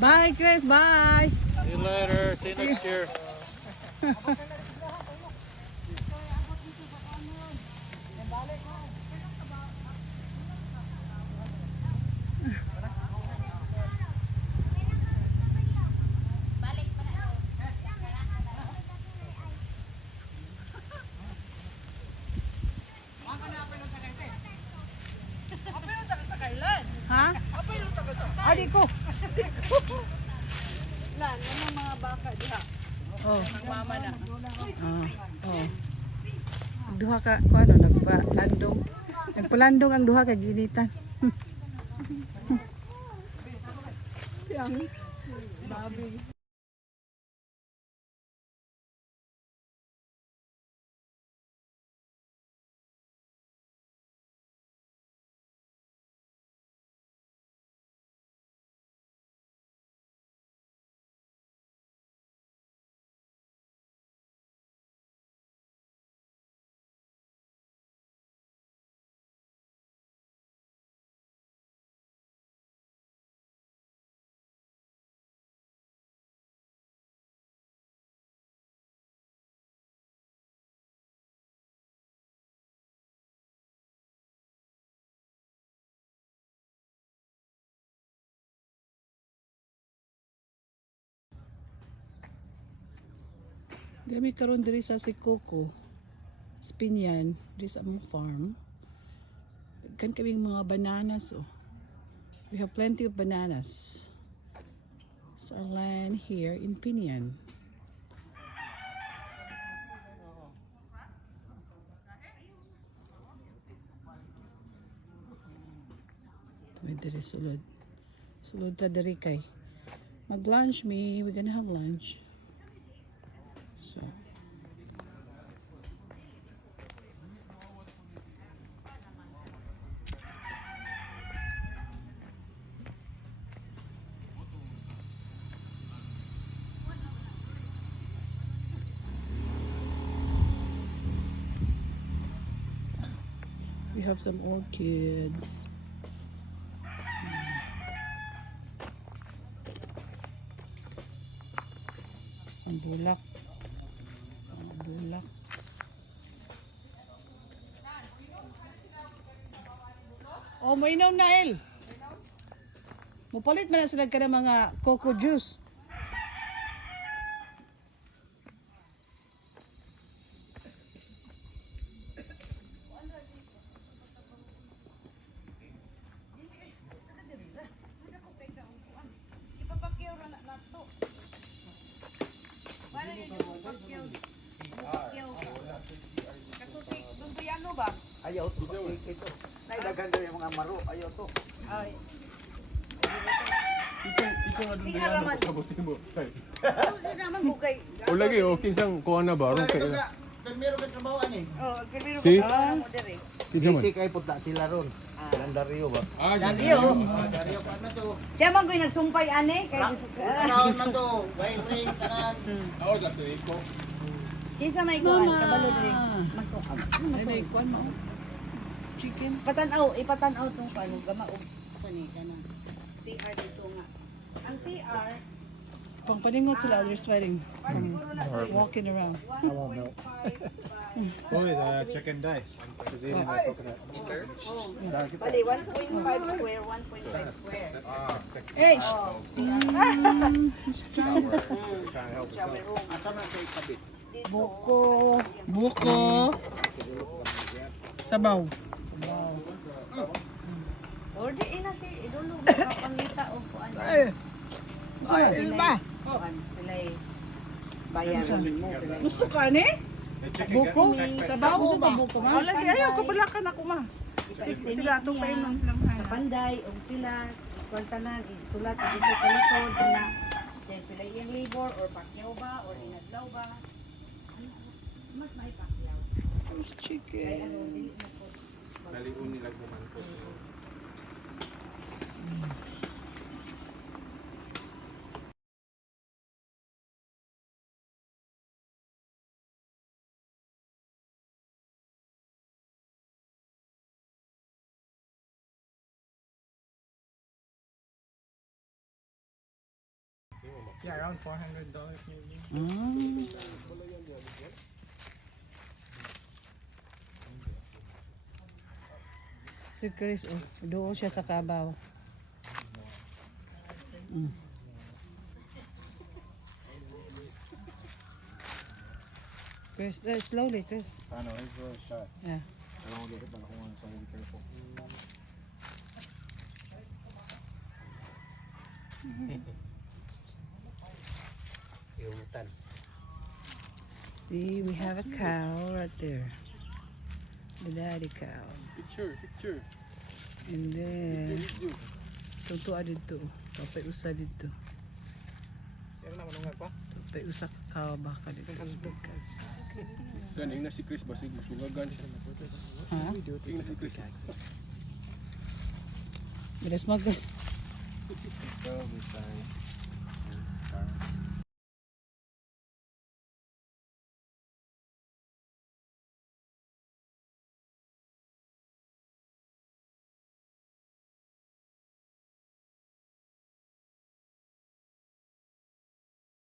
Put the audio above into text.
Bye, Chris. Bye. See you later. See you next year. Ha? Adi ko. Lan, yung mga baka diha. Oh. Mama na. Oh. Duha ka ko ano nagpalandong. Nagpalandong ang duha ka ginitan. Siyang babi. Dami karon diri sa Sikoko. Spinyan, diri sa among farm. Kan kaming mga bananas oh. We have plenty of bananas. It's our land here in Pinian. Tuwid diri sulod. Sulod ta diri kay. Mag-lunch me. We're gonna have lunch. So. We have some orchids. Ang bulak. Ang bulak. Oh, mainom na El. Mupalit man na sila ka ng mga coco juice. Ayaw to. Ito. Nailagan daw yung mga maro. Ayaw to. Ay. Si Haraman. Hindi naman bukay. O lagi, o kinsang kuha na ba? Ron Ito kayo. ka. Meron ka trabahoan eh. Oh, pero Si? ka mo diri. Kinsa man? Isi kay putla sila ron. Ilang Dario ba? Ah, Dario. Dario pa na to. Siya man ko'y nagsumpay ane kay gusto ka. Karoon na to. Wait, tanan. Oo, sa iko. Kinsa may kuan kabalo diri. Masok. Ay, may kuwan mo. Chicken. Ipatanaw tong kuan gama og sani kana. CR dito nga. Ang CR Pangpaningot sila others wedding. siguro na Walking around. 1.5. Boy, the chicken dice. Is eating the coconut. Bali 1.5 square, 1.5 square. Hey! Shower room. Asa na sa ikabit? Buko. Buko. Sabaw. Sabaw. Or di ina si idulo kapangita o kuan. Ay, ba? Kuan sila'y bayaran mo. Gusto ka ni? Buko? Sabaw? Gusto ka buko ma? Wala, di, ayaw, kabalakan ako ma. 60 sila itong payment lang ha. Panday o pila, kwantanan, isulat dito kalikod na kaya pila yung labor or pakyaw ba or inadlaw ba. Mas may pakyaw. Kaya Chicken. ano, dili na po. Naliun nila kumangkot. Yeah, around $400 maybe. Ah. Si Chris, oh, doon siya sa kabaw. Mm. Chris, slowly, Chris. I know, he's really shy. Yeah. I don't want to get hit by the horn, so be careful. See, we have a cow right there. The daddy cow. Picture. And then, Video. tutuwa dito. Tapay usa dito. Pero naman nung pa. Tapay usa ka cow baka dito. Ganing na si Chris basig sugagan siya. Ha? Ing na si Chris. Bilas mag... Probably shy.